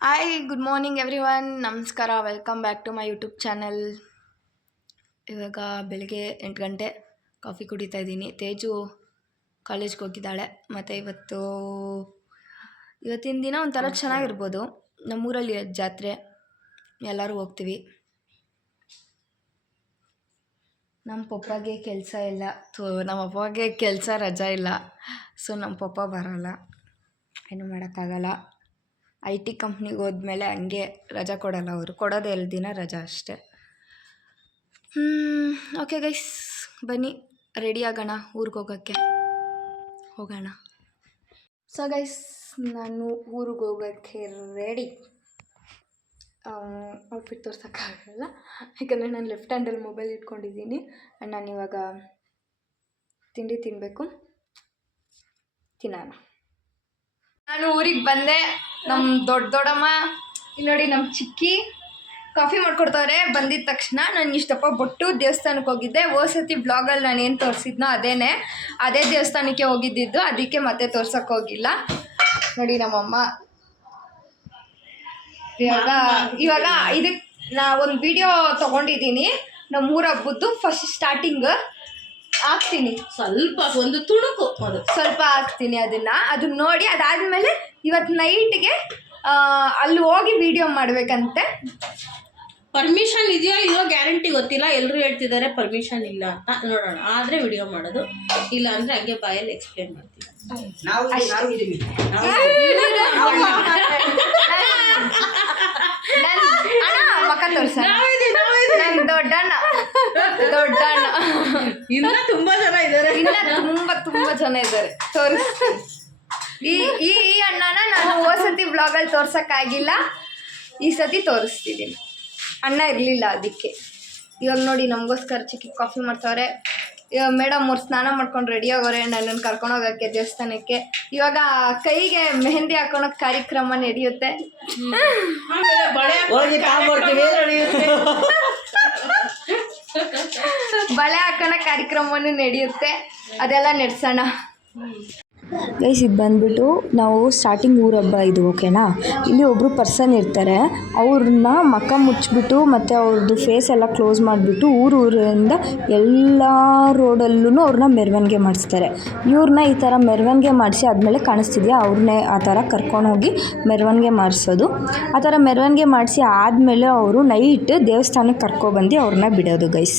Hi good morning everyone ನಮಸ್ಕಾರ welcome back to my YouTube channel ಇವಾಗ ಬೆಳಿಗ್ಗೆ ಎಂಟು ಗಂಟೆ ಕಾಫಿ ಕುಡಿತಾ ಇದ್ದೀನಿ. ತೇಜು ಕಾಲೇಜ್ಗೆ ಹೋಗಿದ್ದಾಳೆ. ಮತ್ತು ಇವತ್ತು ಇವತ್ತಿನ ದಿನ ಒಂಥರ ಚೆನ್ನಾಗಿರ್ಬೋದು. ನಮ್ಮೂರಲ್ಲಿ ಜಾತ್ರೆ. ಎಲ್ಲರೂ ಹೋಗ್ತೀವಿ. ನಮ್ಮ ಪಪ್ಪಾಗೆ ಕೆಲಸ ಇಲ್ಲ. ಸೊ ನಮ್ಮ ಅಪ್ಪಾಗೆ ಕೆಲಸ ರಜಾ ಇಲ್ಲ. ಸೊ ನಮ್ಮ ಪಪ್ಪ ಬರೋಲ್ಲ. ಏನು ಮಾಡೋಕ್ಕಾಗಲ್ಲ. ಐ ಟಿ ಕಂಪ್ನಿಗೆ ಹೋದ್ಮೇಲೆ ಹಂಗೆ ರಜಾ ಕೊಡಲ್ಲ ಅವರು. ಕೊಡೋದೇ ಎರಡು ದಿನ ರಜಾ ಅಷ್ಟೇ. ಓಕೆ ಗೈಸ್ ಬನ್ನಿ ರೆಡಿ ಆಗೋಣ ಊರಿಗೆ ಹೋಗೋಕ್ಕೆ. ಹೋಗೋಣ. ಸೊ ಗೈಸ್ ನಾನು ಊರಿಗೆ ಹೋಗೋಕ್ಕೆ ರೆಡಿ ಔಟ್ಫಿಟ್ ತೋರ್ಸೋಕ್ಕಾಗಲ್ಲ. ಯಾಕಂದರೆ ನಾನು ಲೆಫ್ಟ್ ಹ್ಯಾಂಡಲ್ಲಿ ಮೊಬೈಲ್ ಇಟ್ಕೊಂಡಿದ್ದೀನಿ. ನಾನು ಇವಾಗ ತಿಂಡಿ ತಿನ್ನಬೇಕು ತಿನ್ನೋಣ. ನಾನು ಊರಿಗೆ ಬಂದೆ. ನಮ್ಮ ದೊಡ್ಡ ದೊಡ್ಡಮ್ಮ ಇಲ್ಲಿ ನೋಡಿ ನಮ್ಮ ಚಿಕ್ಕಿ, ಕಾಫಿ ಮಾಡ್ಕೊಡ್ತವ್ರೆ. ಬಂದಿದ ತಕ್ಷಣ ನಾನು ಇಷ್ಟಪ್ಪ ಬೊಟ್ಟು ದೇವಸ್ಥಾನಕ್ಕೆ ಹೋಗಿದ್ದೆ. ಸತಿ ಬ್ಲಾಗಲ್ಲಿ ನಾನು ಏನು ತೋರಿಸಿದ್ನೋ ಅದೇನೆ. ಅದೇ ದೇವಸ್ಥಾನಕ್ಕೆ ಹೋಗಿದ್ದಿದ್ದು. ಅದಕ್ಕೆ ಮತ್ತೆ ತೋರ್ಸಕ್ಕೆ ಹೋಗಿಲ್ಲ. ನೋಡಿ ನಮ್ಮಮ್ಮ. ಇವಾಗ ಇವಾಗ ಇದಕ್ಕೆ ನಾ ಒಂದು ವಿಡಿಯೋ ತೊಗೊಂಡಿದ್ದೀನಿ. ನಮ್ಮ ಊರ ಹಬ್ಬದ್ದು ಫಸ್ಟ್ ಸ್ಟಾರ್ಟಿಂಗ್ ಹಾಕ್ತೀನಿ. ಸ್ವಲ್ಪ ಒಂದು ತುಣುಕು ಅದು ಸ್ವಲ್ಪ ಹಾಕ್ತೀನಿ ಅದನ್ನ. ಅದನ್ನ ನೋಡಿ ಅದಾದ್ಮೇಲೆ ಇವತ್ತು ನೈಟ್ಗೆ ಅಲ್ಲಿ ಹೋಗಿ ವಿಡಿಯೋ ಮಾಡ್ಬೇಕಂತೆ. ಪರ್ಮಿಷನ್ ಇದೆಯೋ ಇಲ್ಲೋ ಗ್ಯಾರಂಟಿ ಗೊತ್ತಿಲ್ಲ. ಎಲ್ಲರೂ ಹೇಳ್ತಿದ್ದಾರೆ ಪರ್ಮಿಷನ್ ಇಲ್ಲ ಅಂತ. ನೋಡೋಣ. ಆದ್ರೆ ವಿಡಿಯೋ ಮಾಡೋದು. ಇಲ್ಲ ಅಂದ್ರೆ ಹಂಗೆ ಬಾಯಲ್ಲಿ ಎಕ್ಸ್ಪ್ಲೇನ್ ಮಾಡ್ತೀವಿ. ನನ್ ಅಣ್ಣ ಮಕ್ಕ ತೋರ್ಸ ನನ್ ದೊಡ್ಡಣ್ಣ. ದೊಡ್ಡಣ್ಣ. ಇನ್ನ ತುಂಬಾ ಜನ ಇದ್ದಾರೆ ಇನ್ನ ತುಂಬಾ ತುಂಬಾ ಜನ ಇದ್ದಾರೆ ತೋರಿಸ್ತೀನಿ. ಈ ಈ ಈ ಅಣ್ಣನ ನಾನು ಹೋದ ಸತಿ ಬ್ಲಾಗಲ್ಲಿ ತೋರ್ಸಕ್ಕಾಗಿಲ್ಲ. ಈ ಸತಿ ತೋರಿಸ್ತಿದ್ದೀನಿ ಅಣ್ಣ ಇರಲಿಲ್ಲ ಅದಕ್ಕೆ. ಇವಾಗ ನೋಡಿ ನಮಗೋಸ್ಕರ ಚಿಕ್ಕ ಕಾಫಿ ಮಾಡ್ತವ್ರೆ. ಮೇಡಮ್ ಅವ್ರು ಸ್ನಾನ ಮಾಡ್ಕೊಂಡು ರೆಡಿ ಆಗೋರೆ ನನ್ನನ್ನು ಕರ್ಕೊಂಡು ಹೋಗೋಕ್ಕೆ ದೇವಸ್ಥಾನಕ್ಕೆ. ಇವಾಗ ಕೈಗೆ ಮೆಹಂದಿ ಹಾಕೊಳೋ ಕಾರ್ಯಕ್ರಮ ನಡೆಯುತ್ತೆ. ಬಳೆ ಹಾಕೋಣ ಕಾರ್ಯಕ್ರಮನೂ ನಡೆಯುತ್ತೆ. ಅದೆಲ್ಲ ನಡೆಸೋಣ. ಗೈಸ್ ಇದು ಬಂದ್ಬಿಟ್ಟು ನಾವು ಸ್ಟಾರ್ಟಿಂಗ್ ಊರ ಹಬ್ಬ ಇದು ಓಕೆನಾ ಇಲ್ಲಿ ಒಬ್ಬರು ಪರ್ಸನ್ ಇರ್ತಾರೆ. ಅವ್ರನ್ನ ಮಕ್ಕ ಮುಚ್ಚಿಬಿಟ್ಟು ಮತ್ತು ಅವ್ರದ್ದು ಫೇಸ್ ಎಲ್ಲ ಕ್ಲೋಸ್ ಮಾಡಿಬಿಟ್ಟು ಊರು ಊರಿಂದ ಎಲ್ಲ ರೋಡಲ್ಲೂ ಅವ್ರನ್ನ ಮೆರವಣಿಗೆ ಮಾಡಿಸ್ತಾರೆ. ಇವ್ರನ್ನ ಈ ಥರ ಮೆರವಣಿಗೆ ಮಾಡಿಸಿ ಆದಮೇಲೆ ಕಾಣಿಸ್ತಿದೆಯಾ? ಅವ್ರನ್ನೇ ಆ ಥರ ಕರ್ಕೊಂಡೋಗಿ ಮೆರವಣಿಗೆ ಮಾಡಿಸೋದು. ಆ ಥರ ಮೆರವಣಿಗೆ ಮಾಡಿಸಿ ಆದಮೇಲೆ ಅವರು ನೈಟ್ ದೇವಸ್ಥಾನಕ್ಕೆ ಕರ್ಕೊಬಂದು ಅವ್ರನ್ನ ಬಿಡೋದು ಗೈಸ್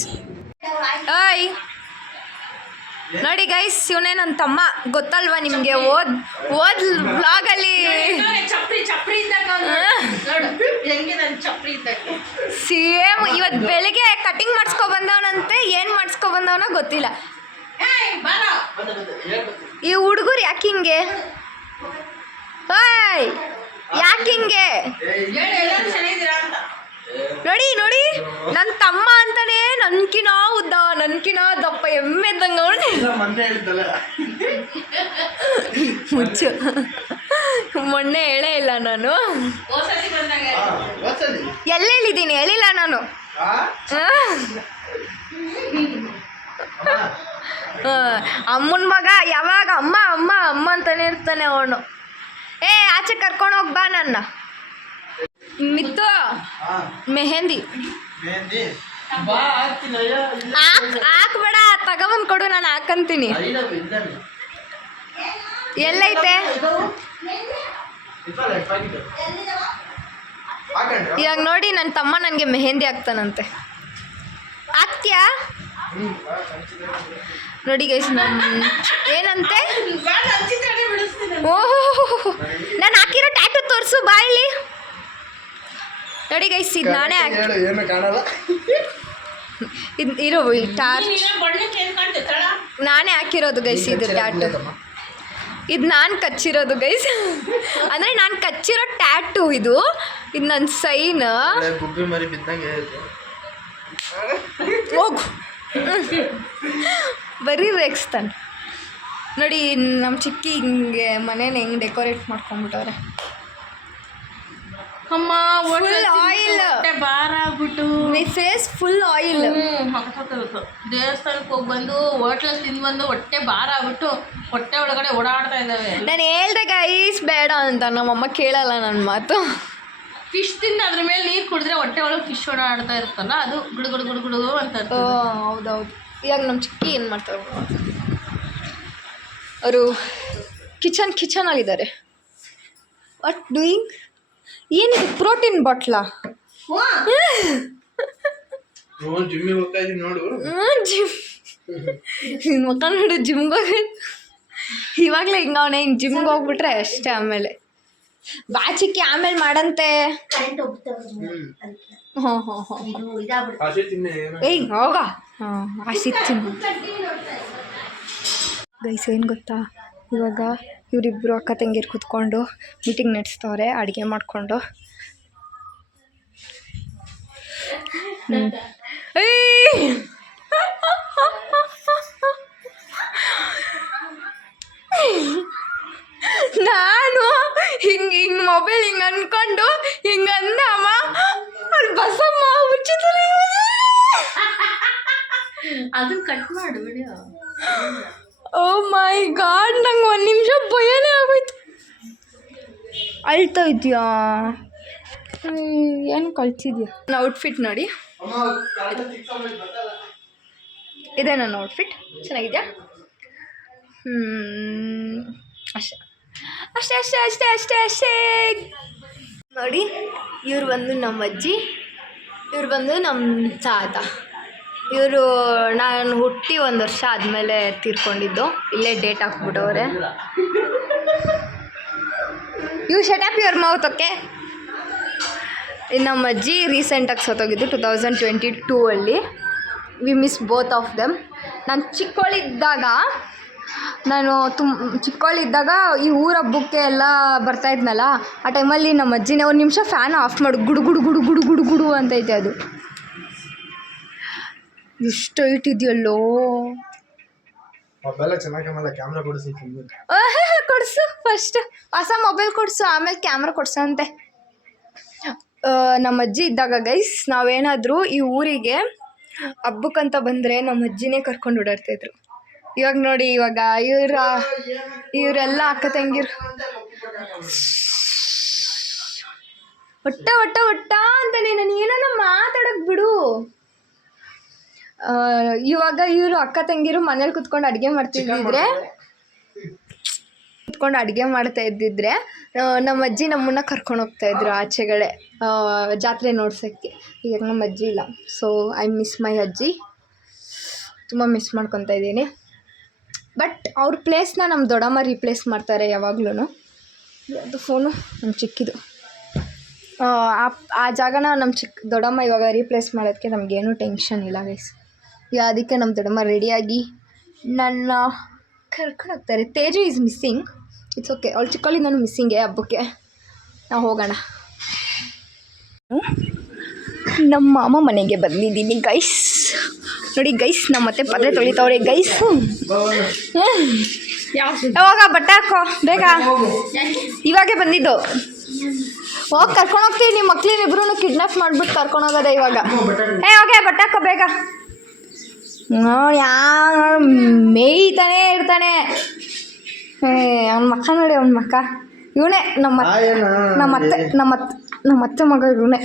ನೋಡಿ ಗೈಸ್ ಇವನೇ ನನ್ನ ತಮ್ಮ ಗೊತ್ತಲ್ವಾ ನಿಮಗೆ ಓದ್ ಓದ್ ಬ್ಲಾಗಲ್ಲಿ ಸೇಮ್ ಇವತ್ತು ಬೆಳಿಗ್ಗೆ ಕಟಿಂಗ್ ಮಾಡಿಸ್ಕೊ ಬಂದವನಂತೆ ಏನು ಮಾಡಿಸ್ಕೊ ಬಂದವನೋ ಗೊತ್ತಿಲ್ಲ. ಈ ಹುಡುಗರು ಯಾಕೆ ಹಿಂಗೆ ಯಾಕೆ ಹಿಂಗೆ ನೋಡಿ ನೋಡಿ. ನನ್ನ ತಮ್ಮ ಅಂತಾನೆ ನನ್ಕಿನ ಉದ್ದ ನನ್ಕಿನ ದಪ್ಪ ಎಮ್ಮೆ ಇದ್ದಂಗ ಅವನೇ ಮುಚ್ಚು. ಮೊನ್ನೆ ಹೇಳೇ ಇಲ್ಲ ನಾನು. ಎಲ್ಲಿ ಹೇಳಿದ್ದೀನಿ ಹೇಳಿಲ್ಲ ನಾನು. ಅಮ್ಮನ ಮಗ ಯಾವಾಗ? ಅಮ್ಮ ಅಮ್ಮ ಅಮ್ಮ ಅಂತಾನೆ ಇರ್ತಾನೆ ಅವನು. ಏ ಆಚೆ ಕರ್ಕೊಂಡು ಹೋಗ್ಬಾ ನನ್ನ. ಮಿತ್ತು ಮೆಹಂದಿ. ಹಾಕ್ ಹಾಕ್ಬೇಡ ತಗೊಂಡ್ ಕೊಡು ನಾನು ಹಾಕಂತೀನಿ. ಎಲ್ಲೈತೆ? ಇವಾಗ ನೋಡಿ ನನ್ನ ತಮ್ಮ ನನಗೆ ಮೆಹಂದಿ ಹಾಕ್ತಾನಂತೆ. ಹಾಕ್ತೀಯಾ? ನೋಡಿ ಗೈಸ್ ನಮ್ಮ ಏನಂತೆ? ಓಹೋ ನಾನು ಹಾಕಿರೋ ಟ್ಯಾಟು ತೋರಿಸು ಬಾಯಲ್ಲಿ ನೋಡಿ ಗೈಸ್ ಇದು ನಾನೇ ಹಾಕಿ ಏನು ಕಾಣಲ್ಲ. ಇದು ಇರೋ ಈ ಟಾರ್ ಬಣ್ಣಕ್ಕೆ ಏನ್ ಕಾಣ್ತೈತೆ ತಳ. ನಾನೇ ಹಾಕಿರೋದು ಗೈಸ್ ಇದು ಟ್ಯಾಟು ಇದು ನಾನು ಕಚ್ಚಿರೋದು ಗೈಸ್ ಅಂದರೆ ನಾನು ಕಚ್ಚಿರೋ ಟ್ಯಾಟು ಇದು. ಇದು ನನ್ನ ಸೈನ್. ಹೋಗು. ಬರೀ ರೇಗಿಸ್ತಾನೆ ನೋಡಿ ನಮ್ಮ ಚಿಕ್ಕಿ ಹಿಂಗೆ ಮನೇನ ಹೆಂಗೆ ಡೆಕೋರೇಟ್ ಮಾಡ್ಕೊಂಡ್ಬಿಟ್ಟವ್ರೆ. ಅಮ್ಮ ಫುಲ್ ಆಯಿಲ್ ಭಾರ ಆಗ್ಬಿಟ್ಟು. My face full oil. ದೇವಸ್ಥಾನಕ್ಕೆ ಹೋಗಿ ಬಂದು ಹೋಟ್ಲಲ್ಲಿ ತಿಂದು ಬಂದು ಹೊಟ್ಟೆ ಭಾರ ಆಗ್ಬಿಟ್ಟು ಹೊಟ್ಟೆ ಒಳಗಡೆ ಓಡಾಡ್ತಾ ಇದ್ದಾವೆ. ನಾನು ಹೇಳ್ದೆ ಗೈಸ್ ಬೇಡ ಅಂತ. ನಮ್ಮಮ್ಮ ಕೇಳಲ್ಲ ನನ್ನ ಮಾತು. ಫಿಶ್ ತಿಂದು ಅದ್ರ ಮೇಲೆ ನೀರು ಕುಡಿದ್ರೆ ಹೊಟ್ಟೆ ಒಳಗೆ ಫಿಶ್ ಓಡಾಡ್ತಾ ಇರುತ್ತಲ್ಲ ಅದು ಗುಡು ಗುಡು ಗುಡು ಗುಡು ಅಂತ. ಹೌದೌದು. ಇವಾಗ ನಮ್ಮ ಚಿಕ್ಕಿ ಏನು ಮಾಡ್ತಾರೆ ಅವರು ಕಿಚನ್ ಆಗಿದ್ದಾರೆ ವಾಟ್ ಡೂಯಿಂಗ್ ಏನಿದು ಪ್ರೋಟೀನ್ ಬಾಟ್ಲಾ? ನೋಡು. ಜಿಮ್. ಮಕ್ಕ ನೋಡು ಜಿಮ್ಗೆ ಹೋಗಿ. ಇವಾಗಲೇ ಹಿಂಗೆ ಅವನೇ ಹಿಂಗೆ ಜಿಮ್ಗೆ ಹೋಗ್ಬಿಟ್ರೆ ಅಷ್ಟೇ ಆಮೇಲೆ. ಬಾಚಿಕ್ಕಿ ಆಮೇಲೆ ಮಾಡಂತೆ. ಹಾಂ ಹಾಂ ತಿನ್ನೆ ಏಯ್ ಹೋಗ. ಹಾಂ ಹಸಿತ್ತೀನಿ ಗೈಸ್ ಏನು ಗೊತ್ತಾ? ಇವಾಗ ಇವರಿಬ್ಬರು ಅಕ್ಕ ತಂಗಿರು ಕೂತ್ಕೊಂಡು ಮೀಟಿಂಗ್ ನಡೆಸ್ತವ್ರೆ, ಅಡುಗೆ ಮಾಡಿಕೊಂಡು. ನಾನು ಹಿಂಗೆ ಹಿಂಗೆ ಮೊಬೈಲ್ ಹಿಂಗೆ ಅಂದ್ಕೊಂಡು ಹಿಂಗೆ ಅಂದಮ್ಮ ಅಲ್ಲಿ ಬಸಮ್ಮ ಉಚಿತ ಅದನ್ನ ಕಟ್ ಮಾಡು ವಿಡಿಯೋ ಓ ಮೈ ಗಾಡ್ ನಂಗೆ ಒಂದು ನಿಮಿಷ ಭಯನೇ ಆಗೋಯ್ತು. ಅಳ್ತಾ ಇದೆಯಾ? ಏನು ಕಳ್ಸಿದ್ಯಾ ನನ್ನ ಔಟ್ಫಿಟ್ ನೋಡಿ. ಇದೆ ನನ್ನ ಔಟ್ಫಿಟ್ ಚೆನ್ನಾಗಿದೆಯಾ? ಹ್ಞೂ ಅಷ್ಟೇ. ಅಷ್ಟೇ ಅಷ್ಟೇ ಅಷ್ಟೇ ಅಷ್ಟೇ ಅಷ್ಟೇ. ನೋಡಿ, ಇವ್ರು ಬಂದು ನಮ್ಮ ಅಜ್ಜಿ ಇವ್ರು ಬಂದು ನಮ್ಮ ತಾತ. ಇವರು ನಾನು ಹುಟ್ಟಿ ಒಂದು ವರ್ಷ ಆದಮೇಲೆ ತೀರ್ಕೊಂಡಿದ್ದು. ಇಲ್ಲೇ date ಹಾಕ್ಬಿಟ್ಟವ್ರೆ. You shut up your mouth okay ನಮ್ಮ ಅಜ್ಜಿ ರೀಸೆಂಟಾಗಿ ಸತ್ತೋಗಿದ್ದು ಟು ತೌಸಂಡ್ ಟ್ವೆಂಟಿ ಟೂ ಅಲ್ಲಿ. We miss both of them ನಾನು ಚಿಕ್ಕವಳಿದ್ದಾಗ ನಾನು ತುಂಬ ಚಿಕ್ಕವಳಿದ್ದಾಗ ಈ ಊರ ಹಬ್ಬಕ್ಕೆ ಎಲ್ಲ ಬರ್ತಾ ಇದ್ನಲ್ಲ, ಆ ಟೈಮಲ್ಲಿ ನಮ್ಮ ಅಜ್ಜಿನೇ ಒಂದು ನಿಮಿಷ ಫ್ಯಾನ್ ಆಫ್ ಮಾಡು. ಗುಡು ಗುಡು ಗುಡು ಗುಡು ಗುಡು ಗುಡು ಅಂತೈತೆ ಅದು. ಎಷ್ಟು ಹೈಟ್ ಇದೆಯಲ್ಲೋ? ಚೆನ್ನಾಗಲ್ಲ ಕ್ಯಾಮ್ರಾ ಕೊಡಿಸಿ ಕೊಡಿಸು ಫಸ್ಟ್ ಹೊಸ ಮೊಬೈಲ್ ಕೊಡಿಸು ಆಮೇಲೆ ಕ್ಯಾಮ್ರಾ ಕೊಡ್ಸಂತೆ. ನಮ್ಮ ಅಜ್ಜಿ ಇದ್ದಾಗ ಗೈಸ್ ನಾವೇನಾದರೂ ಈ ಊರಿಗೆ ಹಬ್ಬಕ್ಕಂತ ಬಂದರೆ ನಮ್ಮ ಅಜ್ಜಿನೇ ಕರ್ಕೊಂಡು ಓಡಾಡ್ತಾಯಿದ್ರು ಇವಾಗ ನೋಡಿ ಇವಾಗ ಇವ್ರ ಇವರೆಲ್ಲ ಅಕ್ಕ ತಂಗಿರು. ಒಟ್ಟ ಒಟ್ಟ ಒಟ್ಟ ಅಂತ ನೀನು ಏನಾನ ಮಾತಾಡೋಕೆ ಬಿಡು. ಇವಾಗ ಇವರು ಅಕ್ಕ ತಂಗಿರು ಮನೇಲಿ ಕುತ್ಕೊಂಡು ಅಡುಗೆ ಮಾಡ್ತಿದ್ರೆ ಕುತ್ಕೊಂಡು ಅಡುಗೆ ಮಾಡ್ತಾ ಇದ್ದಿದ್ರೆ ನಮ್ಮ ಅಜ್ಜಿ ನಮ್ಮನ್ನ ಕರ್ಕೊಂಡು ಹೋಗ್ತಾ ಇದ್ರು ಆಚೆಗಳೇ ಜಾತ್ರೆ ನೋಡ್ಸೋಕ್ಕೆ. ಈಗ ನಮ್ಮ ಅಜ್ಜಿ ಇಲ್ಲ. ಸೊ ಐ ಮಿಸ್ ಮೈ ಅಜ್ಜಿ. ತುಂಬ ಮಿಸ್ ಮಾಡ್ಕೊತಾ ಇದ್ದೀನಿ. ಬಟ್ ಅವ್ರ ಪ್ಲೇಸ್ನ ನಮ್ಮ ದೊಡ್ಡಮ್ಮ ರೀಪ್ಲೇಸ್ ಮಾಡ್ತಾರೆ ಯಾವಾಗ್ಲೂ ಅದು ಫೋನು ನಮ್ಮ ಚಿಕ್ಕಿದು. ಆ, ಆ- ಜಾಗನ ನಮ್ಮ ಚಿಕ್ಕ ದೊಡ್ಡಮ್ಮ ಇವಾಗ ರೀಪ್ಲೇಸ್ ಮಾಡೋದಕ್ಕೆ ನಮಗೇನು ಟೆನ್ಷನ್ ಇಲ್ಲ ಗೈಸ್ ಅದಕ್ಕೆ ನಮ್ಮ ದೊಡ್ಡಮ್ಮ ರೆಡಿಯಾಗಿ ನನ್ನ ಕರ್ಕೊಂಡು ಹೋಗ್ತಾರೆ. Teju is missing it's okay ಅವಳು ಚಿಕ್ಕವಳಿ ನಾನು ಮಿಸ್ಸಿಂಗೆ ಹಬ್ಬಕ್ಕೆ. ನಾವು ಹೋಗೋಣ. ನಮ್ಮ ಮಾಮ ಮನೆಗೆ ಬಂದಿದ್ದೀನಿ ಗೈಸ್ ನೋಡಿ ಗೈಸ್ ನಮ್ಮ ಮತ್ತೆ ಪದ್ರೆ ತೊಳಿತಾವ್ರೆ ಗೈಸ್ ಯಾವಾಗ ಬಟ್ಟೆ ಹಾಕೋ? ಬೇಗ. ಇವಾಗೆ ಬಂದಿದ್ದು. ಹೋಗಿ ಕರ್ಕೊಂಡು ಹೋಗ್ತೀವಿ ನಿಮ್ಮ ಮಕ್ಳಿನ ಇಬ್ರು ಕಿಡ್ನಾಪ್ ಮಾಡಿಬಿಟ್ಟು ಕರ್ಕೊಂಡು ಹೋಗೋದೆ ಇವಾಗ. ಏ ಓಕೆ ಬಟ್ಟೆ ಹಾಕೋ, ಬೇಗ. ನೋಡಿ ಯಾ ಮೇಯ್ತಾನೆ ಇರ್ತಾನೆ. ಅವ್ನ ಮಕ್ಕ ನೋಡಿ ಅವ್ನ ಮಕ್ಕ. ಇವನೇ ನಮ್ಮ ನಮ್ಮ ಅತ್ತೆ ನಮ್ಮ ಅತ್ತೆ ನಮ್ಮ ಅತ್ತೆ ಮಗ ಇವನೇ.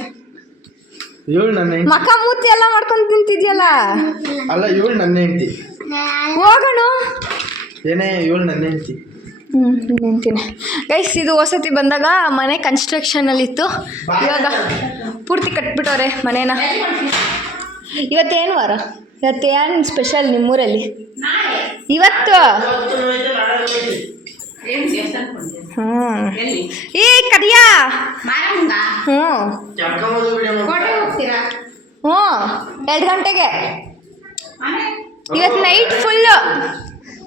ಮಕ್ಕ ಮೂತಿ ಎಲ್ಲ ಮಾಡ್ಕೊಂಡು ತಿಂತಿದ್ಯಲ್ಲ? ಅಲ್ಲ ಇವಳು ನನ್ನ ಹೆಂಡತಿ. ಹೋಗೋಣ. ಏನೇ ಇವಳು ನನ್ನ ಹೆಂಡತಿ. ಹ್ಞೂ ನಿಂತೀನಿ ಗೈಸ್ ಇದು ವಸತಿ ಬಂದಾಗ ಮನೆ ಕನ್ಸ್ಟ್ರಕ್ಷನಲ್ಲಿತ್ತು ಇವಾಗ ಪೂರ್ತಿ ಕಟ್ಬಿಟ್ಟವ್ರೆ ಮನೇನ. ಇವತ್ತೇನು ವಾರ? ಇವತ್ತೇನು ಸ್ಪೆಷಲ್ ನಿಮ್ಮೂರಲ್ಲಿ? ಇವತ್ತು? ಏನು ಹ್ಞೂ ಏ, ಕರಿಯಾ. ಹ್ಞೂ. ಹ್ಞೂ. ಎರಡು ಗಂಟೆಗೆ. ಇವತ್ತು ನೈಟ್ ಫುಲ್ಲು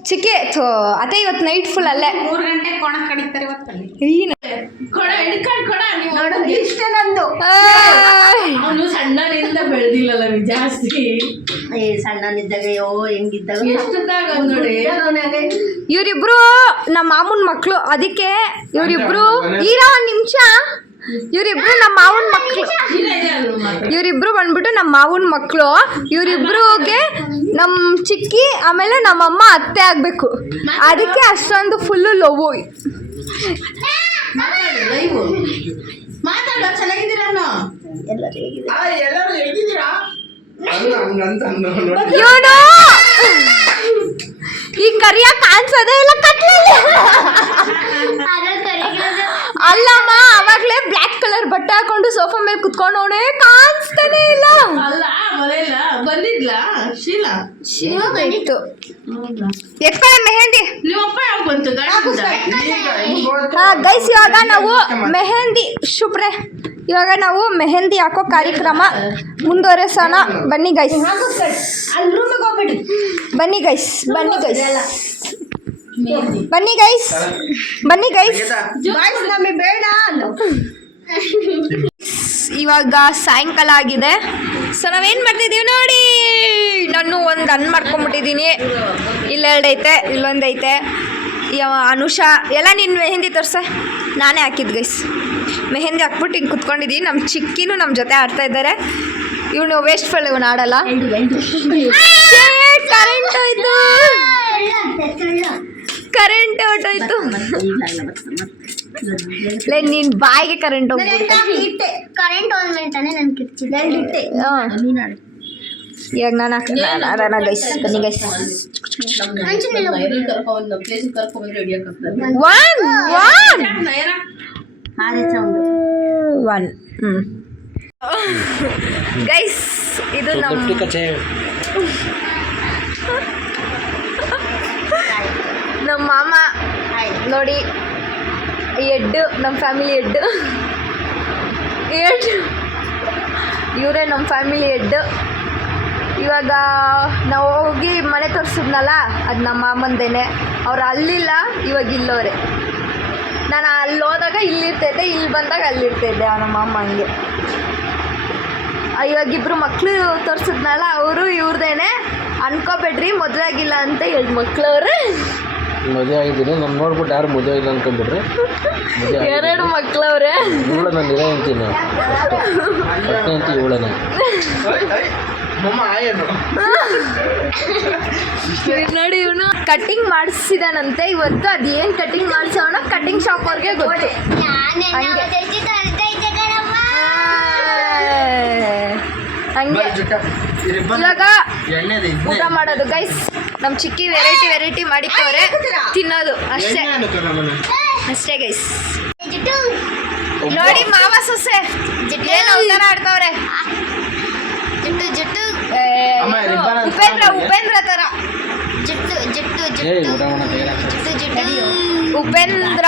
ಚಿಕ್ಕಿ ಥೋ ಅದೇ ಇವತ್ತು ನೈಟ್ ಫುಲ್ ಅಲ್ಲೇ. ಮೂರು ಗಂಟೆ ಕೋಣ ಕಡಿತಾರೆ ಇಷ್ಟ ನಂದು. ಅವನು ಸಣ್ಣನಿಂದ ಬೆಳೆದಿಲ್ಲಲ್ಲ ಜಾಸ್ತಿ. ಏ ಸಣ್ಣನಿದ್ದಾಗ ಯೋ ಹೆಂಗಿದ್ದಾಗ. ಎಷ್ಟದಾಗ ನೋಡಿ? ಇವರಿಬ್ರು ನಮ್ಮ ಮಾಮೂನ್ ಮಕ್ಕಳು ಅದಕ್ಕೆ ಇವರಿಬ್ರು ಈರ ಒಂದು ನಿಮಿಷ. ಇವರಿಬ್ರು ನಮ್ಮ ಮಾವನ ಮಕ್ಕಳು ಇವರಿಬ್ರು ಬಂದ್ಬಿಟ್ಟು ನಮ್ಮ ಮಾವನ ಮಕ್ಕಳು ಇವರಿಬ್ರಿಗೆ ನಮ್ಮ ಚಿಕ್ಕಿ ಆಮೇಲೆ ನಮ್ಮಮ್ಮ ಅತ್ತೆ ಆಗಬೇಕು. ಅದಕ್ಕೆ ಅಷ್ಟೊಂದು ಫುಲ್ಲು ಲವ್ ಎಲ್ಲರೂ ಇವನು ಈ ಕರಿಯ ಕಾಣಿಸೋದೇ ಇಲ್ಲ ಕತ್ಲಲ್ಲಿ. ಅಲ್ಲಮ್ಮ ಅವಾಗ್ಲೇ ಬ್ಲ್ಯಾಕ್ ಕಲರ್ ಬಟ್ಟೆ ಹಾಕೊಂಡು ಸೋಫಾ ಮೇಲೆ ಕುತ್ಕೊಂಡವನೇ ಕಾಣಿಸ್ತಾನೆ ಇಲ್ಲ. ಅಲ್ಲ ಮನೆಯಲ್ಲ ಬಂದಿದ್ಲ? ಶೀಲಾ? ಎತ್ಕೊಳ್ಳೆ ಮೆಹಂದಿ. ಈಗ ಗೈಸ್ ಇವಾಗ ನಾವು ಮೆಹಂದಿ ಶುಭ್ರೆ. ಇವಾಗ ನಾವು ಮೆಹಂದಿ ಹಾಕೋ ಕಾರ್ಯಕ್ರಮ ಮುಂದುವರೆಸೋಣ. ಬನ್ನಿ ಗೈಸ್ ಬನ್ನಿ ಗೈಸ್ ಬನ್ನಿ ಗೈಸ್ ಬನ್ನಿ ಗೈಸ್ ಬನ್ನಿ ಗೈಸ್ ಬೇಡ ಇವಾಗ ಸಾಯಂಕಾಲ ಆಗಿದೆ. ಸೊ ನಾವೇನು ಮಾಡ್ತಿದ್ದೀವಿ ನೋಡಿ. ನಾನು ಒಂದು ಅನ್ ಮಾಡ್ಕೊಂಬಿಟ್ಟಿದ್ದೀನಿ ಇಲ್ಲೆರಡೈತೆ ಇಲ್ಲೊಂದೈತೆ. ಯಾವ ಅನುಷಾ ಎಲ್ಲ ನಿನ್ನ ಮೆಹಂದಿ ತೋರ್ಸ. ನಾನೇ ಹಾಕಿದ್ದು ಗೈಸ್ ಮೆಹಂದಿ ಹಾಕ್ಬಿಟ್ಟು ಹಿಂಗೆ ಕುತ್ಕೊಂಡಿದ್ದೀನಿ ನಮ್ಮ ಚಿಕ್ಕಿನೂ ನಮ್ಮ ಜೊತೆ ಆಡ್ತಾ ಇದ್ದಾರೆ ಇವನು ವೇಸ್ಟ್ ಫುಲ್ ಇವನು ಆಡಲ್ಲ. ಕರೆಂಟ್ ಹೋಯ್ತು. ಕರೆಂಟ್ ಹೊಟ್ಟೋಯ್ತು ಲೇ ನಿನ್ನ ಬಾಯಿಗೆ ಕರೆಂಟ್ ಹೋಗ್ಬಿಟ್ಟು ಇಟ್ಟೆ ಕರೆಂಟ್ ಆನ್ ಮಾಡ್ತಾನೆ ನನ್ ಇಟ್ಟೆ ನೀನು ಇವಾಗ ನಾನು ಗೈಸ್ ಬನ್ನಿ guys one one one guys ಇದು ನಮ್ಮ ನಮ್ಮ ಮಾಮ ನೋಡಿ ಎಡ್ಡು ನಮ್ಮ ಫ್ಯಾಮಿಲಿ ಎಡ್ಡು. ಎಡ್ ಇವರೇ ನಮ್ಮ ಫ್ಯಾಮಿಲಿ ಎಡ್ಡು. ಇವಾಗ ನಾವು ಹೋಗಿ ಮನೆ ತೋರಿಸಿದ್ನಲ್ಲ ಅದು ನಮ್ಮ ಮಾಮಂದೇನೆ. ಅವ್ರು ಅಲ್ಲಿಲ್ಲ ಇವಾಗ ಇಲ್ಲವ್ರೆ. ನಾನು ಅಲ್ಲಿ ಹೋದಾಗ ಇಲ್ಲಿರ್ತೈತೆ ಇಲ್ಲಿ ಬಂದಾಗ ಅಲ್ಲಿರ್ತೈತೆ ನಮ್ಮ ಅಮ್ಮ ಹಂಗೆ. ಇವಾಗ ಇಬ್ರು ಮಕ್ಕಳು ತೋರಿಸಿದ್ನಲ್ಲ ಅವರು ಇವ್ರದೇನೆ ಅನ್ಕೋಬೇಡ್ರಿ ಮದುವೆ ಆಗಿಲ್ಲ ಅಂತ ಎರಡು ಮಕ್ಳವ್ರೆ ಮದುವೆ ಆಗಿದ್ದೀನಿ ನಾನು ನೋಡ್ಬಿಟ್ಟು ಯಾರು ಮದುವೆ ಇಲ್ಲ ಅನ್ಕೊಂಡ್ಬಿಟ್ರೆ ಎರಡು ಮಕ್ಳವ್ರೆ. ಇವಳ ನಾನು ಇರೋ ಅಂತೀನಿ ಅಂತ ಇವಳನ ನೋಡಿ ಇವನು ಕಟಿಂಗ್ ಮಾಡಿಸಿದಾನಂತೆ. ಇವತ್ತು ಅದೇನ್ ಕಟಿಂಗ್ ಮಾಡಿಸೋಣ? ಕಟಿಂಗ್ ಶಾಪ್ ಅವ್ರಿಗೆ ಗೊತ್ತು. ಹಂಗೆ. ಇವಾಗ ಊಟ ಮಾಡೋದು. ಗೈಸ್ ನಮ್ಮ ಚಿಕ್ಕಿ ವೆರೈಟಿ ವೆರೈಟಿ ಮಾಡಿಕ್ಕವ್ರೆ ತಿನ್ನೋದು. ಅಷ್ಟೇ. ಅಷ್ಟೇ ಗೈಸ್ ನೋಡಿ ಮಾವ ಸೊಸೆ. ಏನು ಅವತಾರ ಆಡ್ತವ್ರೆ. ಜುಟ್ಟು ಜುಟ್ಟು ಉಪೇಂದ್ರ. ಉಪೇಂದ್ರ ತರ. ಜಿಟ್ಟು ಜಿಟ್ಟು ಜಿಟ್ಟು. ಜಿಟ್ಟು ಉಪೇಂದ್ರ.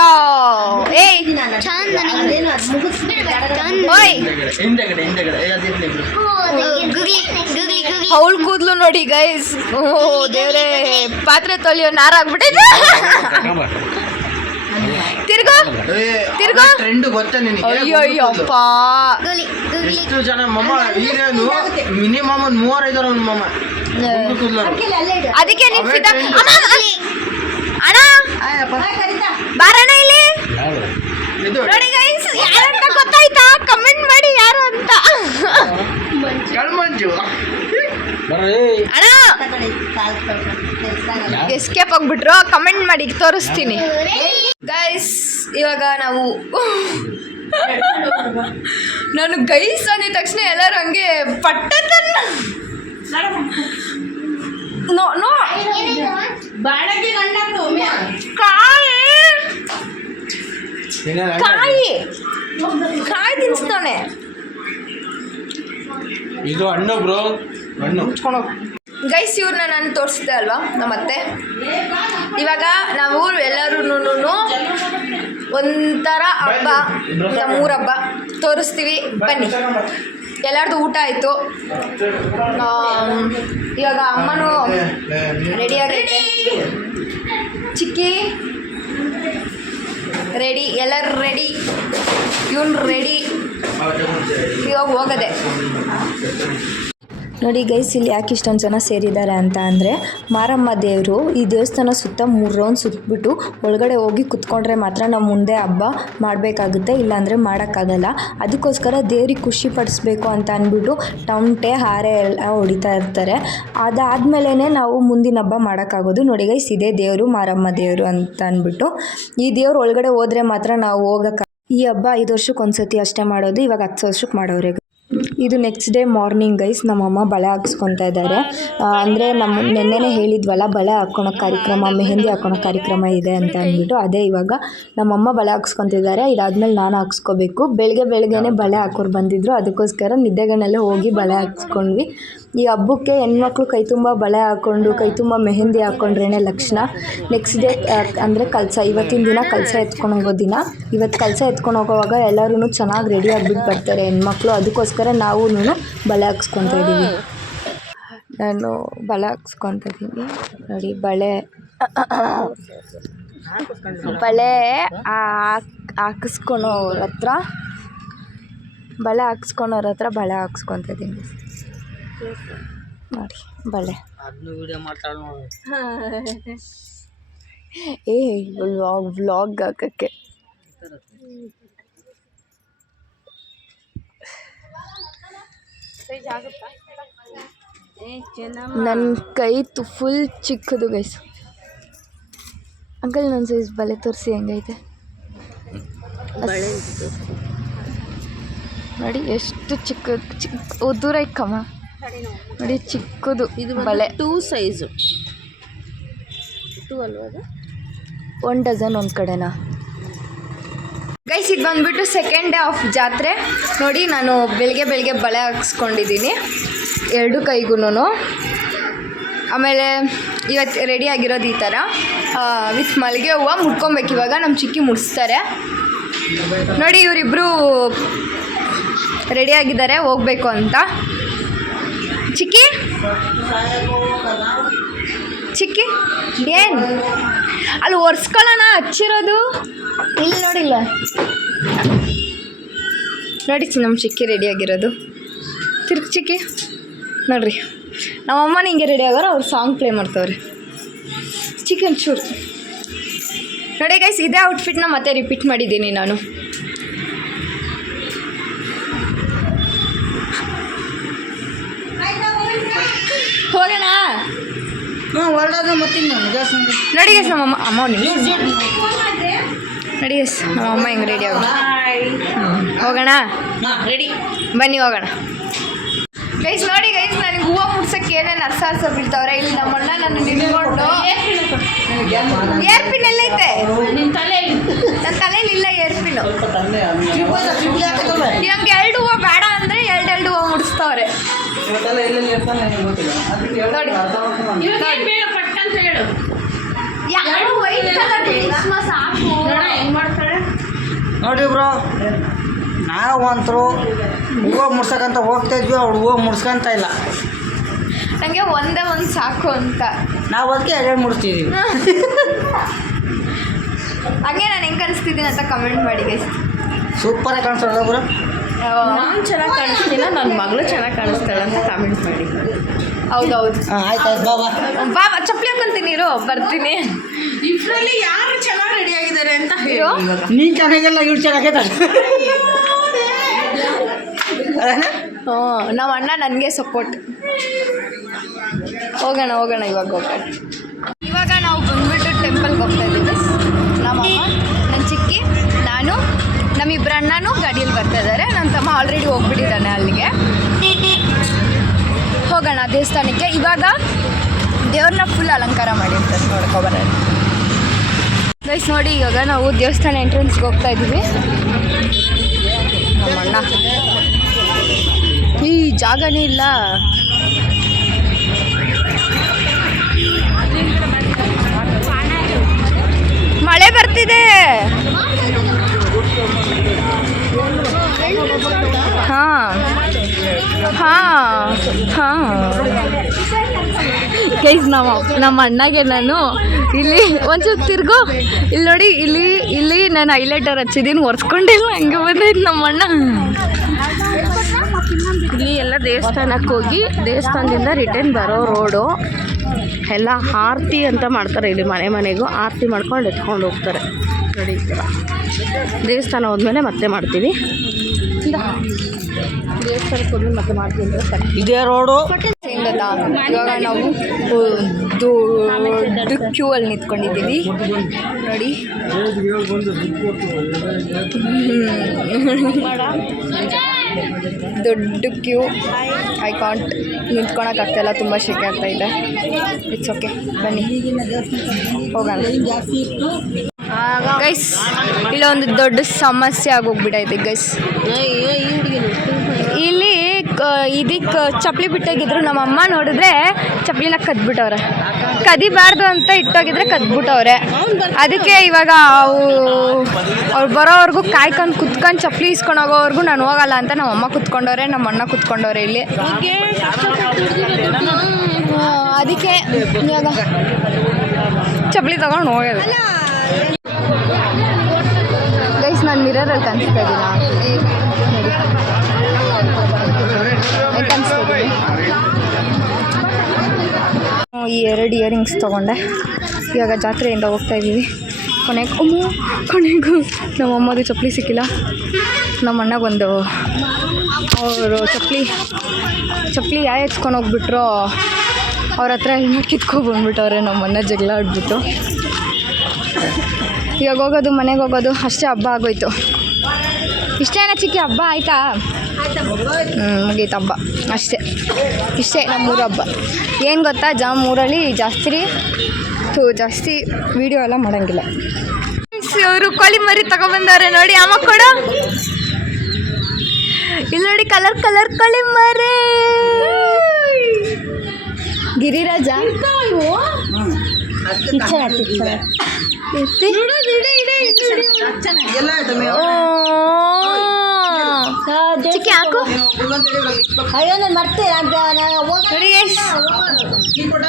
ಏಯ್ ಚಂದ ಅವಳ ಕೂದ್ಲು ನೋಡಿ ಗೈಸ್ ಓ ದೇವ್ರೆ. ಪಾತ್ರೆ ತೊಳೆಯೋ ನಾರಾಗ್ಬಿಟ್ಟಿದೆ. ತಿರ್ಗೋ ತಿರ್ಗೋ. ಟ್ರೆಂಡ್ ಗೊತ್ತಾ ನಿನಗೆ? ಅಯ್ಯೋ ಅಯ್ಯಪ್ಪ ಗುಗ್ಲಿ ಗುಗ್ಲಿ ಎಷ್ಟು ಜನ ಮಮ್ಮ ಈಗೇನು ಮಿನಿಮಮ್ ಒಂದು ಮೂವರೈದು ಅವ್ನ ಮಮ್ಮ. ಅದಕ್ಕೆ ನಿನ್ ಸಿದ್ಧ ಅಮ್ಮ. ಅಣ್ಣ. ಬಾರಣ್ಣ ಇಲ್ಲಿ. ನೋಡಿ ಗೈಸ್ ಯಾರಂತ ಗೊತ್ತಾಯ್ತಾ? ಕಮೆಂಟ್ ಮಾಡಿ ಯಾರು ಅಂತ. ಕಳ್ಮಂಜು ಬರ್ರಿ. ಅಣ್ಣ. ಎಸ್ಕೇಪ್ ಆಗ್ಬಿಟ್ರು. ಕಮೆಂಟ್ ಮಾಡಿ ತೋರಿಸ್ತೀನಿ. ಗೈಸ್ ಇವಾಗ ನಾವು ನಾನು ಗೈಸ್ ಅಂದಿದ ತಕ್ಷಣ ಎಲ್ಲರೂ ಹಂಗೆ ಪಟ್ಟದನ್ನ ನೋ ನೋ. ಗಂಡಾಕ್ತು ಒಮ್ಮೆ ಕಾಯಿ? ಕಾಯಿ. ಕಾಯಿ ತಿನ್ಸ್ತಾನೆ ಇದು ಹಣ್ಣು ಬ್ರೋ. ಹಣ್ಣು. ಗೈಸ್ ಇವ್ರನ್ನ ನಾನು ತೋರಿಸಿದೆ ಅಲ್ವಾ? ನಮ್ಮ ಅತ್ತೆ ಇವಾಗ ನಾವು ಎಲ್ಲರೂ ಒಂಥರ ಹಬ್ಬ ನಮ್ಮೂರ ಹಬ್ಬ ತೋರಿಸ್ತೀವಿ. ಬನ್ನಿ. ಎಲ್ಲರದು ಊಟ ಆಯಿತು. ಇವಾಗ ಅಮ್ಮನೂ ರೆಡಿ ಆಗೈತೆ. ಚಿಕ್ಕಿ ರೆಡಿ ಎಲ್ಲರೂ ರೆಡಿ ಇವನು ರೆಡಿ ಇವಾಗ ಹೋಗದೆ. ನೋಡಿ ಗೈಸ್ ಇಲ್ಲಿ ಯಾಕೆ ಇಷ್ಟೊಂದು ಜನ ಸೇರಿದ್ದಾರೆ ಅಂತ ಅಂದರೆ, ಮಾರಮ್ಮ ದೇವರು ಈ ದೇವಸ್ಥಾನ ಸುತ್ತ ಮೂರು ರೌಂಡ್ ಸುತ್ತಬಿಟ್ಟು ಒಳಗಡೆ ಹೋಗಿ ಕುತ್ಕೊಂಡ್ರೆ ಮಾತ್ರ ನಾವು ಮುಂದೆ ಹಬ್ಬ ಮಾಡಬೇಕಾಗುತ್ತೆ, ಇಲ್ಲಾಂದರೆ ಮಾಡೋಕ್ಕಾಗಲ್ಲ. ಅದಕ್ಕೋಸ್ಕರ ದೇವ್ರಿಗೆ ಖುಷಿ ಪಡಿಸ್ಬೇಕು ಅಂತ ಅಂದ್ಬಿಟ್ಟು ಟಮಟೆ ಹಾರೆ ಎಲ್ಲ ಹೊಡಿತಾ ಇರ್ತಾರೆ. ಅದಾದಮೇಲೆ ನಾವು ಮುಂದಿನ ಹಬ್ಬ ಮಾಡೋಕ್ಕಾಗೋದು. ನೋಡಿ ಗೈಸ್ ಇದೇ ದೇವರು, ಮಾರಮ್ಮ ದೇವರು ಅಂತ ಅಂದ್ಬಿಟ್ಟು ಈ ದೇವ್ರು ಒಳಗಡೆ ಹೋದರೆ ಮಾತ್ರ ನಾವು ಹೋಗೋಕ್ಕೆ ಈ ಹಬ್ಬ ಐದು ವರ್ಷಕ್ಕೆ ಒಂದ್ಸತಿ ಅಷ್ಟೇ ಮಾಡೋದು, ಇವಾಗ ಹತ್ತು ವರ್ಷಕ್ಕೆ ಮಾಡೋರೆ ಇದು ನೆಕ್ಸ್ಟ್ ಡೇ ಮಾರ್ನಿಂಗ್ ಗೈಸ್ ನಮ್ಮಮ್ಮ ಬಳೆ ಹಾಕ್ಸ್ಕೊತಾ ಇದ್ದಾರೆ ಅಂದರೆ ನಮ್ಮ ನೆನ್ನೆನೇ ಹೇಳಿದ್ವಲ್ಲ, ಬಳೆ ಹಾಕ್ಕೊಳೋ ಕಾರ್ಯಕ್ರಮ, ಮೆಹಂದಿ ಹಾಕ್ಕೊಳೋ ಕಾರ್ಯಕ್ರಮ ಇದೆ ಅಂತ ಅಂದ್ಬಿಟ್ಟು ಅದೇ ಇವಾಗ ನಮ್ಮಮ್ಮ ಬಳೆ ಹಾಕ್ಸ್ಕೊತಿದ್ದಾರೆ ಇದಾದ್ಮೇಲೆ ನಾನು ಹಾಕ್ಸ್ಕೋಬೇಕು. ಬೆಳಗ್ಗೆ ಬೆಳಗ್ಗೆನೇ ಬಳೆ ಹಾಕೋರು ಬಂದಿದ್ರು. ಅದಕ್ಕೋಸ್ಕರ ನಿದ್ದೆಗಣ್ಣಲ್ಲೇ ಹೋಗಿ ಬಳೆ ಹಾಕ್ಸ್ಕೊಂಡ್ವಿ. ಈ ಹಬ್ಬಕ್ಕೆ ಹೆಣ್ಮಕ್ಳು ಕೈ ತುಂಬ ಬಳೆ ಹಾಕ್ಕೊಂಡು ಕೈ ತುಂಬ ಮೆಹೆಂದಿ ಹಾಕ್ಕೊಂಡ್ರೇ ಲಕ್ಷಣ. ನೆಕ್ಸ್ಟ್ ಡೇ ಅಂದರೆ ಕಲಸ, ಇವತ್ತಿನ ದಿನ ಕಲಸ ಎತ್ಕೊಂಡು ಹೋಗೋ ದಿನ. ಇವತ್ತು ಕಲಸ ಎತ್ಕೊಂಡು ಹೋಗೋವಾಗ ಎಲ್ಲರೂ ಚೆನ್ನಾಗಿ ರೆಡಿ ಆಗಿಬಿಟ್ಟು ಬರ್ತಾರೆ ಹೆಣ್ಮಕ್ಳು. ಅದಕ್ಕೋಸ್ಕರ ನಾವು ಬಳೆ ಹಾಕ್ಸ್ಕೊತಾ ಇದ್ದೀವಿ ನಾನು ಬಳೆ ಹಾಕ್ಸ್ಕೊತಾ ಇದ್ದೀನಿ ನೋಡಿ, ಬಳೆ. ಬಳೆ ಹಾಕ್, ಹಾಕಿಸ್ಕೊಳೋರ ಹತ್ರ, ಬಳೆ ಹಾಕ್ಸ್ಕೊಳೋರ ಹತ್ರ ಬಳೆ ಹಾಕ್ಸ್ಕೊತಾ ಇದ್ದೀನಿ ನೋಡಿ. ಬಳೆ ಏ ವ್ಲಾಗ್ ವ್ಲಾಗ್ ಹಾಕಕ್ಕೆ. ನನ್ನ ಕೈ ತು ಫುಲ್ ಚಿಕ್ಕದು ಗೈಸ್ ಅಂಕಲ್ ನನ್ನ ಸೈಜ್ ಬಲೆ ತೋರಿಸಿ ಹೆಂಗೈತೆ? ನೋಡಿ ಎಷ್ಟು ಚಿಕ್ಕದು ಚಿಕ್ಕ ಓ, ದೂರ ಇಕ್ಕಮ್ಮ. ನೋಡಿ ಚಿಕ್ಕದು ಇದು ಬಳೆ. ಟೂ ಸೈಜು ಟೂ ಅಲ್ವಾ ಅದು? ಒನ್ ಡಜನ್ ಒಂದು ಕಡೆನಾ? ಗೈಸ್ ಇದು ಬಂದ್ಬಿಟ್ಟು ಸೆಕೆಂಡ್ ಡೇ ಆಫ್ ಜಾತ್ರೆ. ನೋಡಿ ನಾನು ಬೆಳಗ್ಗೆ ಬೆಳಗ್ಗೆ ಬಳೆ ಹಾಕ್ಸ್ಕೊಂಡಿದ್ದೀನಿ. ಎರಡು ಕೈಗೂ ಆಮೇಲೆ ಇವತ್ತು ರೆಡಿ ಆಗಿರೋದು ಈ ಥರ ವಿತ್ ಮಲ್ಲಿಗೆ ಹೂವು ಮುಟ್ಕೊಬೇಕು ಇವಾಗ. ನಮ್ಮ ಚಿಕ್ಕಿ ಮುಡಿಸ್ತಾರೆ ನೋಡಿ ಇವರಿಬ್ಬರು ರೆಡಿ ಆಗಿದ್ದಾರೆ ಹೋಗ್ಬೇಕು ಅಂತ. ಚಿಕ್ಕಿ? ಚಿಕ್ಕಿ? ಏನ್? ಅಲ್ಲಿ ಒರೆಸ್ಕೊಳ್ಳೋಣ ಹಚ್ಚಿರೋದು? ಇಲ್ಲಿ ನೋಡಿಲ್ಲ. ನೋಡಿ ನಮ್ಮ ಚಿಕ್ಕಿ ರೆಡಿ ಆಗಿರೋದು. ತಿರ್ಗಿ ಚಿಕ್ಕಿ, ನೋಡ್ರಿ. ನಮ್ಮಮ್ಮನ ಹಿಂಗೆ ರೆಡಿ ಆಗೋರು, ಅವ್ರು ಸಾಂಗ್ ಪ್ಲೇ ಮಾಡ್ತಾವ್ರಿ. ಚಿಕನ್ ಚೂರು ನೋಡಿ ಗೈಸ್ ಇದೇ ಔಟ್ಫಿಟ್ನ ಮತ್ತೆ ರಿಪೀಟ್ ಮಾಡಿದ್ದೀನಿ ನಾನು. ನೋಡಿ ಗೈಸ್ ನಮ್ಮ ಅಮ್ಮ ಅಮ್ಮ ನಿಮಿಷ ನೋಡಿ ನಮ್ಮ ಅಮ್ಮ ಹೆಂಗೆ ರೆಡಿ ಆಗೋಣ ಹೋಗೋಣ? ರೆಡಿ ಬನ್ನಿ ಹೋಗೋಣ. ಗೈಸ್ ನೋಡಿ ಗೈಸ್ ನನಗೆ ಹೂವು ಮುಡ್ಸಕ್ಕೆ ಏನೇನು ಅರ್ಸ ಅರ್ಸ ಬೀಳ್ತಾವ್ರೆ? ಇಲ್ಲಿ ನಮ್ಮಣ್ಣ ನನ್ನ ನಿಂತ್ಕೊಂಡು ಏರ್ಪಿನ್ ಎಲ್ಲೈತೆ? ನಿನ್ನ ತಲೆ ನನ್ನ ತಲೆಯಲ್ಲಿ ಇಲ್ಲ ಏರ್ಪಿನ್. ನಮ್ಗೆ ಎರಡು ಹೂವು ಬೇಡ ಅಂದರೆ ಎರಡು ಎರಡು ಹೂವು ಮುಡಿಸ್ತವ್ರೆ. ನೋಡಿ. ಇವಾಗ ಬೇಡ ಪಟ್ಟ ಅಂತ ಹೇಳು. ಯಾರು ವೈಟ್ ಕಲರ್ ಸಾಕು ನೋಡ ಹೆಂಗ್ ಮಾಡ್ತಾಳೆ ನೋಡಿ ಬ್ರೋ ನಾವು ಅಂತರು ಹೂವು ಮುಡ್ಸಕ್ಕಂತ ಹೋಗ್ತಾ ಇದ್ವಿ ಅವ್ಳು ಹೂವು ಮುಡ್ಸ್ಕೊಂತ ಇಲ್ಲ. ನನಗೆ ಒಂದೇ ಒಂದು ಸಾಕು ಅಂತ. ನಾವು ಅದಕ್ಕೆ ಎರಡು ಮುಡಿಸ್ತಿದ್ದೀವಿ ಹಂಗೆ ನಾನು ಹೆಂಗೆ ಕನ್ಸ್ತಿದ್ದೀನಿ ಅಂತ ಕಮೆಂಟ್ ಮಾಡಿ ಗೈಸ್ ಸೂಪರಾಗಿ ಕಾಣಿಸೋದ ಬ್ರೋ? ನಾನು ಚೆನ್ನಾಗಿ ಕಾಣಿಸ್ತೀನ? ನನ್ನ ಮಗಳು ಚೆನ್ನಾಗಿ ಕಾಣಿಸ್ತಾಳೆ ಅಂತ ಕಾಮೆಂಟ್ ಮಾಡಿ. ಹೌದೌದು. ಆಯ್ತು ಆಯ್ತು ಬಾ ಬಾ. ಬಾ ಬಾ, ಚಪ್ಪಲಿ ಹಾಕೊಂತೀನಿ ಇರು ಬರ್ತೀನಿ. ಇಬ್ಬರಲ್ಲಿ ಯಾರು ಚೆನ್ನಾಗಿ ರೆಡಿ ಆಗಿದ್ದಾರೆ ಅಂತ ಹೇಳು ನೀನು ಚೆನ್ನಾಗಿಲ್ಲ ಇವ್ರು ಚೆನ್ನಾಗೈತೆ ಹ್ಞೂ ನಮ್ಮ ಅಣ್ಣ ನನಗೆ ಸಪೋರ್ಟ್ ಹೋಗೋಣ ಹೋಗೋಣ ಇವಾಗ ಹೋಗೋಣ. ಇವಾಗ ನಾವು ಬಂದ್ಬಿಟ್ಟು ಟೆಂಪಲ್ಗೆ ಹೋಗ್ತಾ ಇದ್ದೀವಿ. ನಮ್ಮಮ್ಮ ನನ್ನ ಚಿಕ್ಕಿ ನಾನು ನಮ್ಮಿಬ್ಬರ ಅಣ್ಣನೂ ಗಾಡಿಯಲ್ಲಿ ಬರ್ತಾ ಇದ್ದಾರೆ. ತಮ್ಮ ಆಲ್ರೆಡಿ ಹೋಗ್ಬಿಟ್ಟಿದ್ದಾನೆ ಅಲ್ಲಿಗೆ. ಹೋಗೋಣ ದೇವಸ್ಥಾನಕ್ಕೆ. ಇವಾಗ ದೇವ್ರನ್ನ ಫುಲ್ ಅಲಂಕಾರ ಮಾಡಿರ್ತಾರೆ ನೋಡ್ಕೊಬರೋಣ ಗೈಸ್ ನೋಡಿ, ಇವಾಗ ನಾವು ದೇವಸ್ಥಾನ ಎಂಟ್ರೆನ್ಸ್ಗೆ ಹೋಗ್ತಾ ಇದ್ದೀವಿ. ನಮ್ಮಣ್ಣ. ಈ ಜಾಗನೇ ಇಲ್ಲ. ಮಳೆ ಬರ್ತಿದೆ. ಹಾ ಹಾ. ಹಾ ಗೈಸ್ ನಾವು ನಮ್ಮ ಅಣ್ಣಗೆ ನಾನು ಇಲ್ಲಿ ಒಂಚೂರು ತಿರ್ಗು. ಇಲ್ಲಿ ನೋಡಿ, ಇಲ್ಲಿ ಇಲ್ಲಿ ನಾನು ಹೈಲೈಟರ್ ಹಚ್ಚಿದ್ದೀನಿ ಒರೆಸ್ಕೊಂಡಿಲ್ಲ, ಹಂಗೆ ಬಂದೈತೆ ನಮ್ಮ ಅಣ್ಣ. ಇಲ್ಲಿ ಎಲ್ಲ ದೇವಸ್ಥಾನಕ್ಕೆ ಹೋಗಿ ದೇವಸ್ಥಾನದಿಂದ ರಿಟರ್ನ್ ಬರೋ ರೋಡು ಎಲ್ಲ ಆರತಿ ಅಂತ ಮಾಡ್ತಾರೆ ಇಲ್ಲಿ ಮನೆ ಮನೆಗೂ. ಆರತಿ ಮಾಡ್ಕೊಂಡು ಎತ್ಕೊಂಡು ಹೋಗ್ತಾರೆ. ನೋಡಿ ದೇವಸ್ಥಾನ ಹೋದ್ಮೇಲೆ ಮತ್ತೆ ಮಾಡ್ತೀವಿ. ಇದೇ ರೋಡು. ಇವಾಗ ನಾವು ದೊಡ್ಡ ಕ್ಯೂ ಅಲ್ಲಿ ನಿಂತ್ಕೊಂಡಿದ್ದೀವಿ. ನೋಡಿ. ದೊಡ್ಡ ಕ್ಯೂ. ಐ ಕಾಂಟ್ ನಿಂತ್ಕೊಳಕ್ಕಾಗ್ತಾಯಿಲ್ಲ ತುಂಬ ಶೆಕೆ ಆಗ್ತಾ ಇದೆ. ಇಟ್ಸ್ ಓಕೆ ಬನ್ನಿ. ಹೋಗೋಣ. ಗೈಸ್ ಇಲ್ಲೊಂದು ದೊಡ್ಡ ಸಮಸ್ಯೆ ಆಗೋಗ್ಬಿಟ್ಟೈತೆ ಗೈಸ್ ಇಲ್ಲಿ ಇದಕ್ಕೆ ಚಪ್ಪಲಿ ಬಿಟ್ಟೋಗಿದ್ರು. ನಮ್ಮ ಅಮ್ಮ ನೋಡಿದ್ರೆ ಚಪ್ಪಲಿನ ಕದ್ಬಿಟ್ಟವ್ರೆ. ಕದಿಬಾರ್ದು ಅಂತ ಇಟ್ಟೋಗಿದ್ರೆ ಕದ್ಬಿಟ್ಟವ್ರೆ. ಅದಕ್ಕೆ ಇವಾಗ ಅವು, ಅವ್ರು ಬರೋವರೆಗೂ ಕಾಯ್ಕೊಂಡು ಕುತ್ಕೊಂಡು ಚಪ್ಪಲಿ ಇಸ್ಕೊಂಡು ಹೋಗೋವರೆಗೂ ನಾನು ಹೋಗಲ್ಲ ಅಂತ ನಮ್ಮ ಅಮ್ಮ ಕುತ್ಕೊಂಡವ್ರೆ, ನಮ್ಮ ಅಣ್ಣ ಕುತ್ಕೊಂಡವ್ರೆ ಇಲ್ಲಿ. ಅದಕ್ಕೆ ಇವಾಗ ಚಪ್ಪಲಿ ತಗೊಂಡು ಹೋಗೋದು ಮಿರರಲ್ಲಿ ಕಾಣಿಸ್ತಾ ಇದ್ದೀನಾ ಈ ಎರಡು ಇಯರಿಂಗ್ಸ್ ತೊಗೊಂಡೆ. ಇವಾಗ ಜಾತ್ರೆಯಿಂದ ಹೋಗ್ತಾ ಇದ್ದೀವಿ. ಕೊನೆಗೆ ಕೊನೆಗೂ ನಮ್ಮ ಅಮ್ಮದು ಚಪ್ಪಲಿ ಸಿಕ್ಕಿಲ್ಲ. ನಮ್ಮ ಅಣ್ಣಗೊಂದು ಅವರು ಚಪ್ಪಲಿ ಚಪ್ಪಲಿ ಯಾ ಹೆಚ್ಕೊಂಡು ಹೋಗ್ಬಿಟ್ರೋ ಅವ್ರ ಹತ್ರ ಹೆಲ್ಮೆಟ್ ಕಿತ್ಕೊಬಂದ್ಬಿಟ್ಟವ್ರೆ ನಮ್ಮ ಅಣ್ಣ ಜಗಳ ಆಡ್ಬಿಟ್ಟು. ಇವಾಗ ಹೋಗೋದು ಮನೆಗೆ ಹೋಗೋದು ಅಷ್ಟೇ ಹಬ್ಬ ಆಗೋಯ್ತು. ಇಷ್ಟೇನ ಚಿಕ್ಕಿ ಹಬ್ಬ ಆಯ್ತಾ? ಮುಗೀತು ಹಬ್ಬ ಅಷ್ಟೇ. ಇಷ್ಟೇ ನಮ್ಮೂರು ಹಬ್ಬ. ಏನು ಗೊತ್ತಾ ಜಾಮ್ ಊರಲ್ಲಿ ಜಾಸ್ತಿ ತು ಜಾಸ್ತಿ ವೀಡಿಯೋ ಎಲ್ಲ ಮಾಡೋಂಗಿಲ್ಲ. ಅವರು ಕೋಳಿ ಮರಿ ತಗೊಂಡ್ಬಂದವ್ರೆ ನೋಡಿ ಅಮ್ಮ ಕೊಡ. ಇಲ್ಲಿ ನೋಡಿ ಕಲರ್ ಕಲರ್ ಕೋಳಿ ಮರಿ. ಗಿರಿರಾಜ? ಚಿಕ್ಕಿ ಹಾಕು. ಅಯ್ಯೋ ನಾನು ಮರ್ತೆ.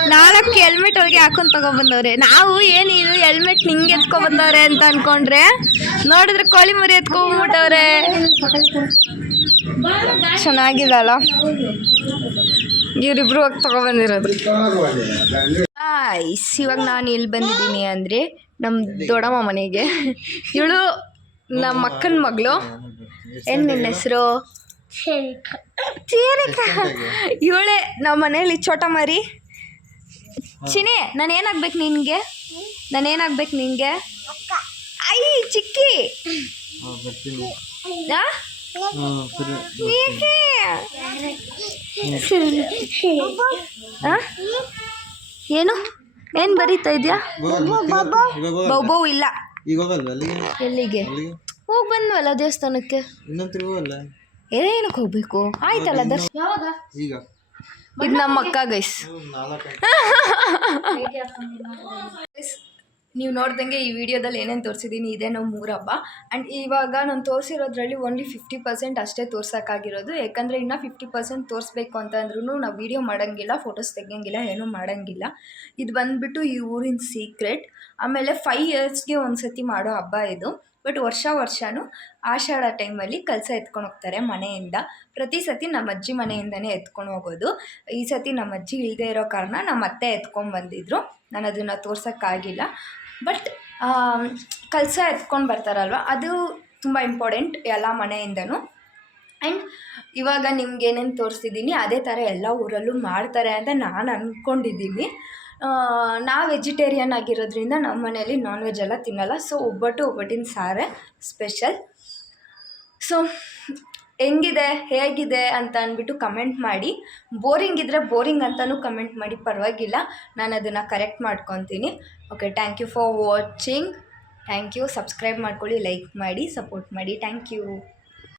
ನಾಲ್ಕು ಹೆಲ್ಮೆಟ್ ಅವ್ರಿಗೆ ಹಾಕೊಂಡು ತಗೊಬಂದವ್ರೆ. ನಾವು ಏನಿದು ಹೆಲ್ಮೆಟ್ ನಿಂಗೆ ಎತ್ಕೊಬಂದವ್ರೆ ಅಂತ ಅನ್ಕೊಂಡ್ರೆ ನೋಡಿದ್ರೆ ಕೋಳಿ ಮರಿ ಎತ್ಕೊಂಡ್ಬಿಟ್ಟವ್ರೆ ಚೆನ್ನಾಗಿದಲ್ಲ. ಇವರಿಬ್ರು ಹೋಗಿ ತಗೊಬಂದಿರೋದು. ಇವಾಗ ನಾನು ಎಲ್ಲಿ ಬಂದಿದ್ದೀನಿ ಅಂದರೆ ನಮ್ಮ ದೊಡ್ಡಮ್ಮ ಮನೆಗೆ. ಇವಳು ನಮ್ಮ ಅಕ್ಕನ ಮಗಳು. ಏನು ನಿನ್ನ ಹೆಸರು? ಚೇರಿಕ ಇವಳೆ ನಮ್ಮ ಮನೇಲಿ ಚೋಟ ಮರಿ ಚಿನಿ ನಾನು ಏನಾಗ್ಬೇಕು ನಿನಗೆ? ನಾನು ಏನಾಗ್ಬೇಕು ನಿನಗೆ? ಐ ಚಿಕ್ಕಿ? ಏನು? ಏನು ಬರೀತಾ ಇದ್ಯಾ? ಬೌ ಇಲ್ಲ. ಈಗ ಹೋಗಲ್ವಾ ಅಲ್ಲಿಗೆ? ಎಲ್ಲಿಗೆ? ಹೋಗ್ ಹೋಗಿ ಬಂದ್ವಲ್ಲ ದೇವಸ್ಥಾನಕ್ಕೆ? ಇನ್ನೊಂದು ತಿರುಗಿ ಹೋಗಲ್ಲ? ಏನಕ್ಕೆ ಹೋಗ್ಬೇಕು? ಆಯ್ತಲ್ಲ ದರ್ಶನ. ಈಗ. ಇದು ನಮ್ಮ ಅಕ್ಕ ಗೈಸ್ ನಾಲ್ಕು ನೀವು ನೋಡ್ದಂಗೆ ಈ ವಿಡಿಯೋದಲ್ಲಿ ಏನೇನು ತೋರಿಸಿದ್ದೀನಿ ಇದೇ ನಮ್ಮ ಮೂರು ಹಬ್ಬ ಆ್ಯಂಡ್ ಇವಾಗ ನಾನು ತೋರಿಸಿರೋದ್ರಲ್ಲಿ ಓನ್ಲಿ ಫಿಫ್ಟಿ ಪರ್ಸೆಂಟ್ ಅಷ್ಟೇ ತೋರ್ಸೋಕ್ಕಾಗಿರೋದು. ಯಾಕಂದರೆ ಇನ್ನು ಫಿಫ್ಟಿ ಪರ್ಸೆಂಟ್ ತೋರಿಸ್ಬೇಕು ಅಂತಂದ್ರೂ ನಾವು ವೀಡಿಯೋ ಮಾಡೋಂಗಿಲ್ಲ ಫೋಟೋಸ್ ತೆಗಿಯೋಂಗಿಲ್ಲ, ಏನೂ ಮಾಡೋಂಗಿಲ್ಲ. ಇದು ಬಂದುಬಿಟ್ಟು ಈ ಊರಿನ ಸೀಕ್ರೆಟ್ ಆಮೇಲೆ ಫೈವ್ ಇಯರ್ಸ್ಗೆ ಒಂದು ಸತಿ ಮಾಡೋ ಹಬ್ಬ ಇದು. ಬಟ್ ವರ್ಷ ವರ್ಷವೂ ಆಷಾಢ ಟೈಮಲ್ಲಿ ಕಲಸ ಎತ್ಕೊಂಡು ಹೋಗ್ತಾರೆ ಮನೆಯಿಂದ. ಪ್ರತಿ ಸತಿ ನಮ್ಮ ಅಜ್ಜಿ ಮನೆಯಿಂದನೇ ಎತ್ಕೊಂಡು ಹೋಗೋದು. ಈ ಸತಿ ನಮ್ಮ ಅಜ್ಜಿ ಇಲ್ಲದೆ ಇರೋ ಕಾರಣ ನಮ್ಮ ಅತ್ತೆ ಎತ್ಕೊಂಡು ಬಂದಿದ್ರು. ನಾನು ಅದನ್ನು ತೋರ್ಸೋಕ್ಕಾಗಿಲ್ಲ. ಬಟ್ ಕಲಸ ಎತ್ಕೊಂಡು ಬರ್ತಾರಲ್ವ? ಅದು ತುಂಬ ಇಂಪಾರ್ಟೆಂಟ್ ಎಲ್ಲ ಮನೆಯಿಂದನೂ. ಆ್ಯಂಡ್ ಇವಾಗ ನಿಮ್ಗೆ ಏನೇನು ತೋರಿಸಿದ್ದೀನಿ ಅದೇ ಥರ ಎಲ್ಲ ಊರಲ್ಲೂ ಮಾಡ್ತಾರೆ ಅಂತ ನಾನು ಅಂದ್ಕೊಂಡಿದ್ದೀನಿ ನಾವು ವೆಜಿಟೇರಿಯನ್ ಆಗಿರೋದ್ರಿಂದ ನಮ್ಮ ಮನೇಲಿ ನಾನ್ ವೆಜ್ ಎಲ್ಲ ತಿನ್ನಲ್ಲ, ಸೊ ಒಬ್ಬಟ್ಟು ಒಬ್ಬಟ್ಟಿನ ಸಾರೇ ಸ್ಪೆಷಲ್ ಸೊ ಹೆಂಗಿದೆ, ಹೇಗಿದೆ ಅಂತ ಅಂದ್ಬಿಟ್ಟು ಕಮೆಂಟ್ ಮಾಡಿ. ಬೋರಿಂಗ್ ಇದ್ದರೆ ಬೋರಿಂಗ್ ಅಂತಲೂ ಕಮೆಂಟ್ ಮಾಡಿ, ಪರವಾಗಿಲ್ಲ. ನಾನು ಅದನ್ನು ಕರೆಕ್ಟ್ ಮಾಡ್ಕೊತೀನಿ. Okay thank you for watching thank you subscribe ಮಾಡ್ಕೊಳ್ಳಿ ಲೈಕ್ ಮಾಡಿ ಸಪೋರ್ಟ್ ಮಾಡಿ. Thank you